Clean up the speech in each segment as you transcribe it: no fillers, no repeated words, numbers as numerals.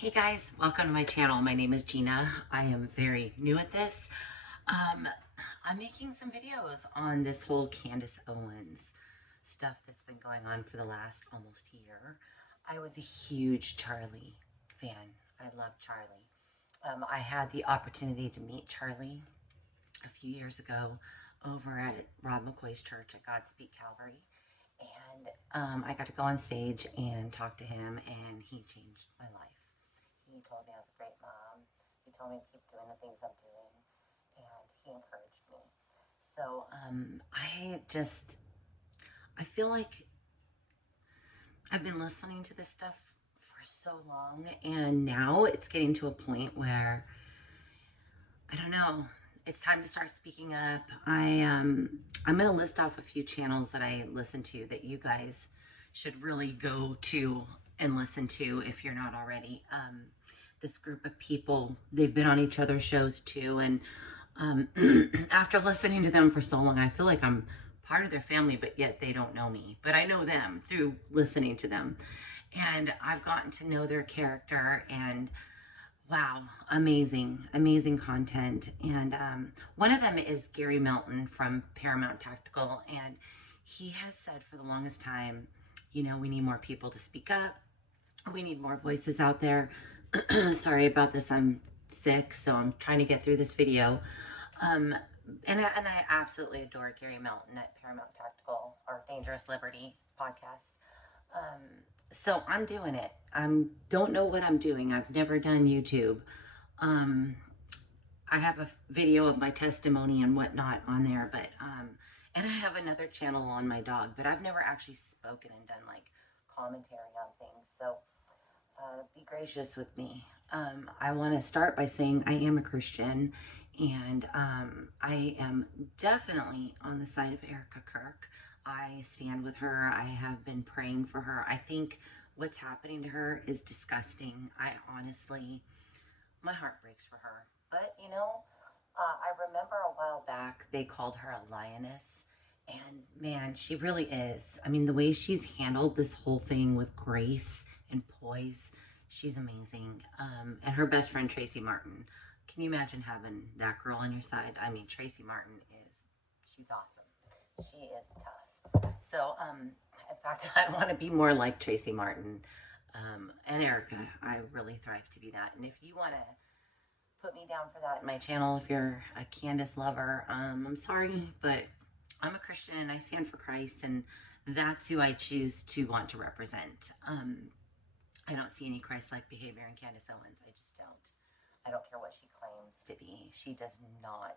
Hey guys, welcome to my channel. My name is Gina. I am very new at this. Um, I'm making some videos on this whole Candace Owens stuff that's been going on for the last almost year. I was a huge Charlie fan. I love Charlie. I had the opportunity to meet Charlie a few years ago over at Rob McCoy's church at Godspeak Calvary. And I got to go on stage and talk to him, and he changed my life. He told me I was a great mom. He told me to keep doing the things I'm doing, and he encouraged me. So I feel like I've been listening to this stuff for so long, and now it's getting to a point where I don't know. It's time to start speaking up. I'm gonna list off a few channels that I listen to that you guys should really go to and listen to if you're not already. This group of people, they've been on each other's shows too, and um, after listening to them for so long, I feel like I'm part of their family, but yet they don't know me. But I know them through listening to them, and I've gotten to know their character and wow, amazing, amazing content. And one of them is Gary Melton from Paramount Tactical. And he has said for the longest time, you know, we need more people to speak up. We need more voices out there. Sorry about this. I'm sick, so I'm trying to get through this video. Um, and I absolutely adore Gary Melton at Paramount Tactical or Dangerous Liberty podcast. Um, so I'm doing it. I don't know what I'm doing. I've never done YouTube. Um, I have a video of my testimony and whatnot on there, but and I have another channel on my dog, but I've never actually spoken and done like commentary on things. So be gracious with me. I want to start by saying I am a Christian, and I am definitely on the side of Erica Kirk. I stand with her. I have been praying for her. I think what's happening to her is disgusting. I honestly, my heart breaks for her. But you know, I remember a while back they called her a lioness. And man, she really is. I mean, the way she's handled this whole thing with grace and poise, she's amazing. And her best friend, Tracy Martin. Can you imagine having that girl on your side? I mean, Tracy Martin she's awesome. She is tough. So, in fact, I want to be more like Tracy Martin and Erica. I really thrive to be that. And if you want to put me down for that in my channel, if you're a Candace lover, I'm sorry, but I'm a Christian and I stand for Christ, and that's who I choose to want to represent. I don't see any Christ-like behavior in Candace Owens. I just don't. I don't care what she claims to be. She does not.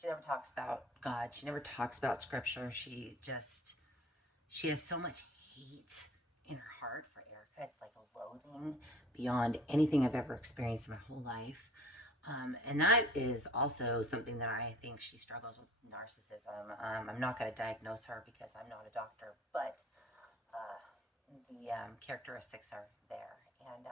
She never talks about God. She never talks about Scripture. She has so much hate in her heart for Erica. It's like a loathing beyond anything I've ever experienced in my whole life. And that is also something that I think she struggles with narcissism. I'm not going to diagnose her because I'm not a doctor, but the characteristics are there. And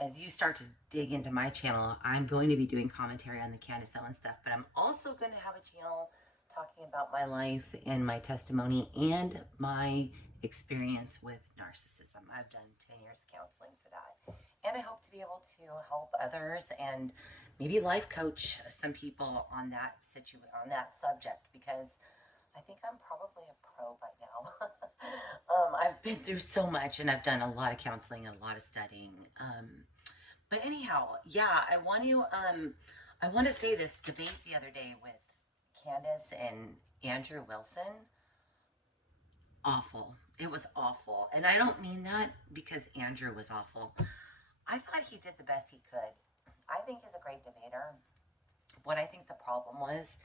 as you start to dig into my channel, I'm going to be doing commentary on the Candace Owens stuff, but I'm also going to have a channel talking about my life and my testimony and my experience with narcissism. I've done 10 years of counseling for that. And I hope to be able to help others and maybe life coach some people on on that subject, because I think I'm probably a pro by now. I've been through so much, and I've done a lot of counseling, a lot of studying. But anyhow, yeah, I want to say this debate the other day with Candace and Andrew Wilson. Awful. It was awful. And I don't mean that because Andrew was awful. I thought he did the best he could. I think he's a great debater. What I think the problem was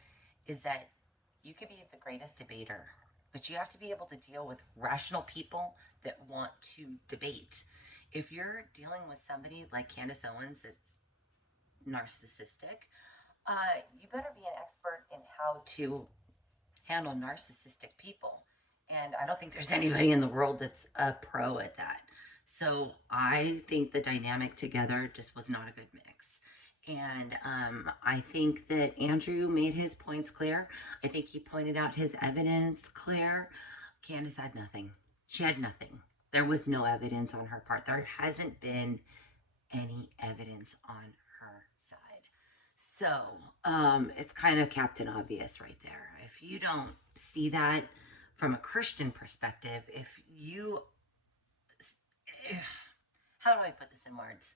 is that you could be the greatest debater, but you have to be able to deal with rational people that want to debate. If you're dealing with somebody like Candace Owens that's narcissistic, you better be an expert in how to handle narcissistic people. And I don't think there's anybody in the world that's a pro at that. So I think the dynamic together just was not a good mix. And I think that Andrew made his points clear. I think he pointed out his evidence clear. Candace had nothing. She had nothing. There was no evidence on her part. There hasn't been any evidence on her side. So it's kind of Captain Obvious right there. If you don't see that from a Christian perspective, if you, how do I put this in words?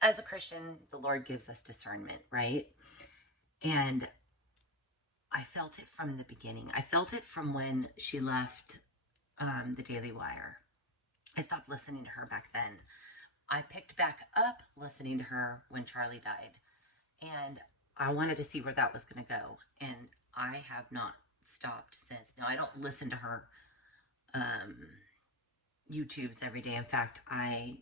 As a Christian, the Lord gives us discernment, right? And I felt it from the beginning. I felt it from when she left the Daily Wire. I stopped listening to her back then. I picked back up listening to her when Charlie died. And I wanted to see where that was going to go. And I have not stopped since. Now, I don't listen to her YouTubes every day. In fact, I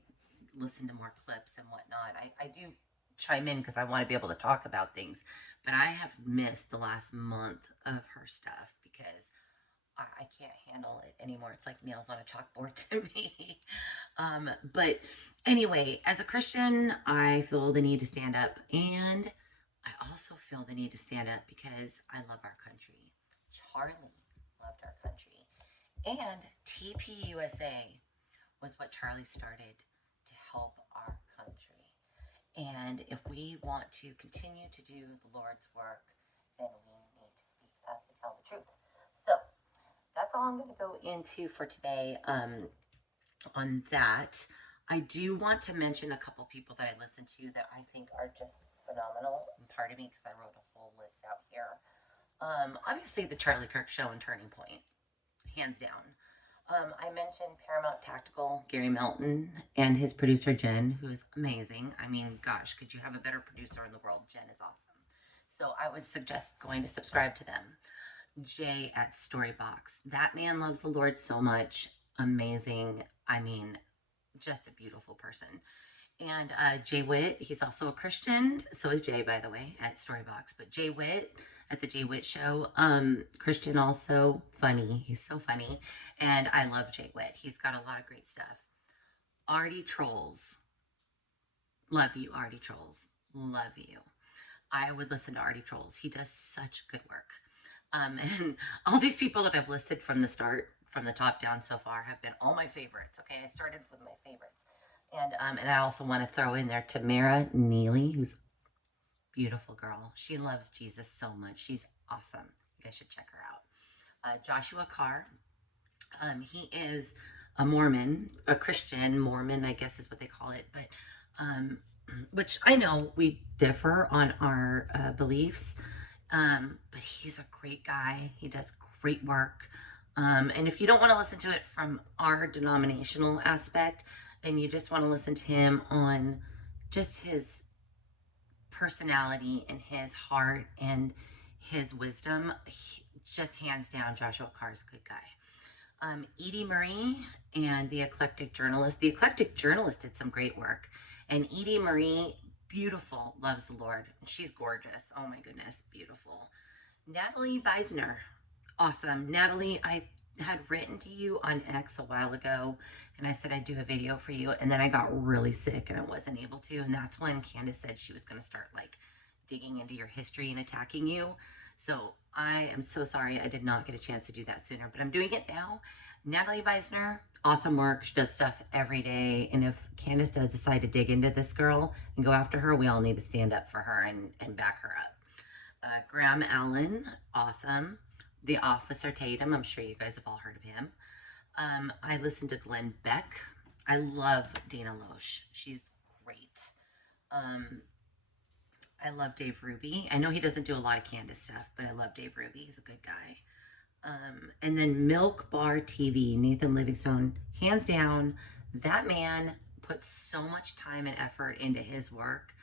listen to more clips and whatnot. I do chime in because I want to be able to talk about things. But I have missed the last month of her stuff because I can't handle it anymore. It's like nails on a chalkboard to me. But anyway, as a Christian, I feel the need to stand up. And I also feel the need to stand up because I love our country. Charlie loved our country. And TPUSA was what Charlie started to help our country. And if we want to continue to do the Lord's work, then we need to speak up and tell the truth. So that's all I'm going to go into for today on that. I do want to mention a couple people that I listen to that I think are just phenomenal. And pardon me because I wrote a whole list out here. Obviously, the Charlie Kirk Show and Turning Point, hands down. I mentioned Paramount Tactical, Gary Melton, and his producer, Jen, who is amazing. I mean, gosh, could you have a better producer in the world? Jen is awesome. So I would suggest going to subscribe to them. Jay at Storybox. That man loves the Lord so much. Amazing. I mean, just a beautiful person. And Jay Witt, he's also a Christian. So is Jay, by the way, at Storybox. But Jay Witt at the Jay Witt Show, Christian also, funny. He's so funny. And I love Jay Witt. He's got a lot of great stuff. Artie Trolls. Love you, Artie Trolls. Love you. I would listen to Artie Trolls. He does such good work. And all these people that I've listed from the start, from the top down so far, have been all my favorites. Okay, I started with my favorites. And I also want to throw in there Tamara Neely, who's a beautiful girl. She loves Jesus so much. She's awesome. You guys should check her out. Joshua Carr. He is a Mormon, a Christian Mormon, I guess is what they call it. But which I know we differ on our beliefs. But he's a great guy. He does great work. And if you don't want to listen to it from our denominational aspect, and you just want to listen to him on just his personality and his heart and his wisdom, just hands down, Joshua Carr's a good guy. Edie Marie and the Eclectic Journalist. The Eclectic Journalist did some great work. And Edie Marie, beautiful, loves the Lord. She's gorgeous. Oh my goodness, beautiful. Natalie Beisner, awesome. Natalie, I had written to you on X a while ago, and I said I'd do a video for you, and then I got really sick and I wasn't able to, and that's when Candace said she was going to start like digging into your history and attacking you. So I am so sorry I did not get a chance to do that sooner, but I'm doing it now. Natalie Beisner, awesome work. She does stuff every day. And if Candace does decide to dig into this girl and go after her, we all need to stand up for her and back her up. Graham Allen, awesome. The Officer Tatum, I'm sure you guys have all heard of him. I listened to Glenn Beck. I love Dana Loesch. She's great. I love Dave Ruby. I know he doesn't do a lot of Candace stuff, but I love Dave Ruby. He's a good guy. And then Milk Bar TV, Nathan Livingstone, hands down, that man puts so much time and effort into his work.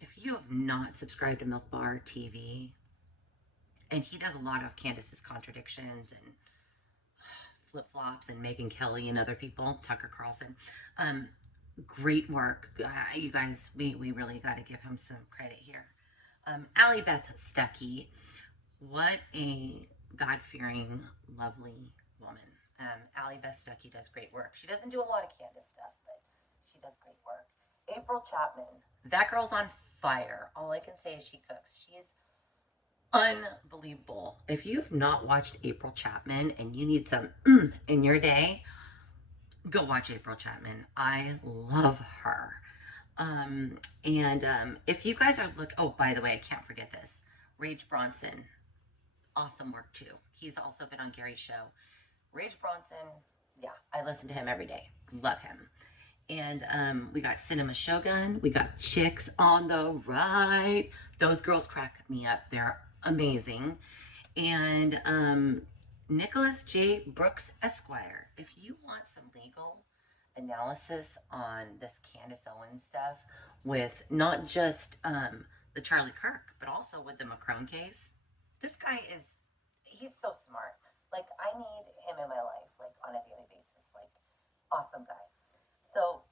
If you have not subscribed to Milk Bar TV, and he does a lot of Candace's contradictions and flip-flops and Megyn Kelly and other people, Tucker Carlson, great work. You guys, we really got to give him some credit here. Allie Beth Stuckey, what a God-fearing, lovely woman. Allie Beth Stuckey does great work. She doesn't do a lot of Candace stuff, but she does great work. April Chapman, that girl's on fire. All I can say is she cooks. She's unbelievable. If you've not watched April Chapman and you need some in your day, go watch April Chapman. I love her. If you guys are oh, by the way, I can't forget this. Rage Bronson, awesome work too. He's also been on Gary's show. Rage Bronson, yeah, I listen to him every day. Love him. And we got Cinema Shogun. We got Chicks on the Right. Those girls crack me up. They're amazing. And Nicholas J. Brooks Esquire. If you want some legal analysis on this Candace Owens stuff with not just the Charlie Kirk, but also with the Macron case, this guy he's so smart. Like, I need him in my life, like, on a daily basis. Like, awesome guy. So,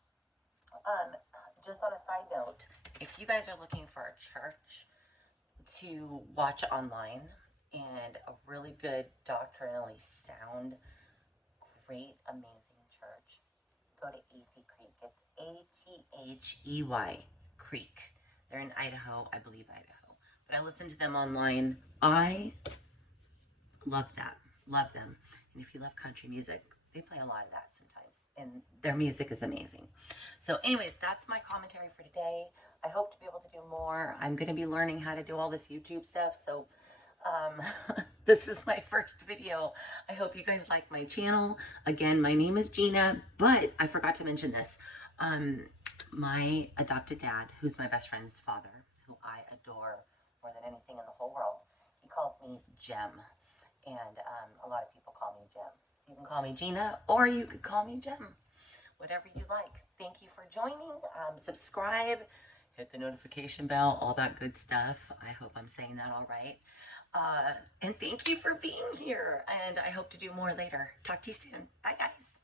just on a side note, if you guys are looking for a church to watch online and a really good, doctrinally sound, great, amazing church, go to Athey Creek. It's Athey Creek. They're in Idaho, I believe Idaho. But I listen to them online. I love that. Love them. And if you love country music, they play a lot of that sometimes. And their music is amazing. So anyways, that's my commentary for today. I hope to be able to do more. I'm going to be learning how to do all this YouTube stuff. So this is my first video. I hope you guys like my channel. Again, my name is Gina, but I forgot to mention this. My adopted dad, who's my best friend's father, who I adore more than anything in the whole world, he calls me Gem. And a lot of people call me Gem. So you can call me Gina, or you could call me Gem. Whatever you like. Thank you for joining. Subscribe, hit the notification bell, all that good stuff. I hope I'm saying that all right. And thank you for being here. And I hope to do more later. Talk to you soon. Bye, guys.